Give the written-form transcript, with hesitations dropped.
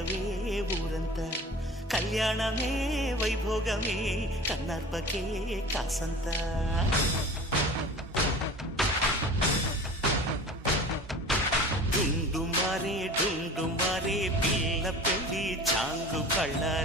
పండగవే ఊరంతా కళ్యాణమే వైభోగమే కన్నార్పకే కాసంత డుండు మారే పిల్ల పెళ్ళి చాంగు కళ్ళారి